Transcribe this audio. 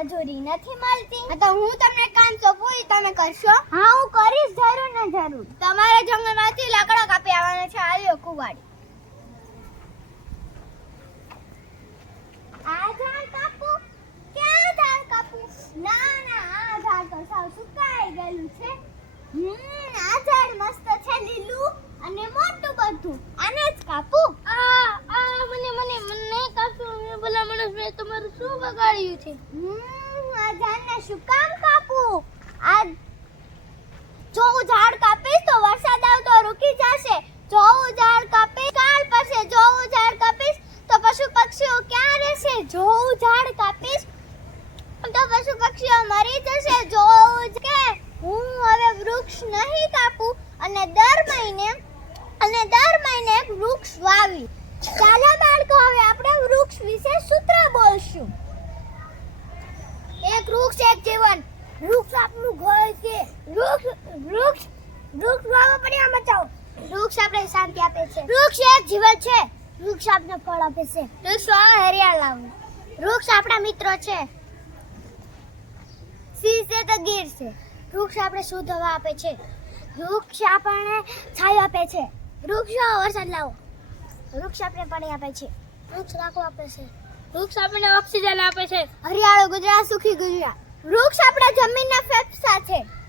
મજૂરી નથી મળતી. તો હું તમને કામ સોંપું તમે કરશો? હા હું કરીશ જરૂર ને જરૂર. તમારે જંગલમાંથી લાકડા કાપી આવવાના છે આવ્યો કુવાડી. આ ઝાડ કાપું? ક્યાં ઝાડ કાપું? ના ના આ ઝાડ તો સાવ સુકાઈ ગયેલું છે હમ આ ઝાડ મસ્ત છે લીલું અને મોટું બધું આને જ કાપું આ આ મને મને મને નહીં કાપશો મેં ભલા માણસ મેં તમારું શું બગાડ્યું છે? હમ, આ ઝાડને શું કામ કાપું? આ જો હું ઝાડ કાપીશ તો વરસાદ આવતો રૂકી જશે. જો હું ઝાડ કાપીશ કાળ પડશે. જો હું ઝાડ કાપીશ તો પશુ પક્ષીઓ ક્યાં રહેશે? જો હું ઝાડ કાપીશ તો પશુ પક્ષીઓ મરી જશે. જો હું કે હું હવે વૃક્ષ નહીં કાપું અને દર મહિને, અને દર મહિને વૃક્ષ વાવી ચાલો બાળકો હવે આપણે વૃક્ષ વિશે સૂત્ર બોલશું એક વૃક્ષ એક જીવન. વૃક્ષ આપનું ઘર છે. વૃક્ષ વૃક્ષ વૃક્ષ વાવો પડ્યા બચાવો વૃક્ષ આપણે શાંતિ આપે છે. વૃક્ષ એક જીવન છે. વૃક્ષ આપને ફળ આપે છે. વૃક્ષ વાવો, હરિયાળ લાવો. વૃક્ષ આપણા મિત્રો છે. સિંહ છે તો ગીર છે. વૃક્ષ આપણે શુદ્ધ હવા આપે છે. વૃક્ષ આપણને છાયો આપે છે. વૃક્ષ વરસાદ લાવો. વૃક્ષ આપણે પાણી આપે છે. વૃક્ષ રાખો આપે છે. વૃક્ષ આપણને ઓક્સિજન આપે છે. હરિયાળો ગુજરાત સુખી ગુજરાત. વૃક્ષ આપણા જમીનના ફેફસા છે.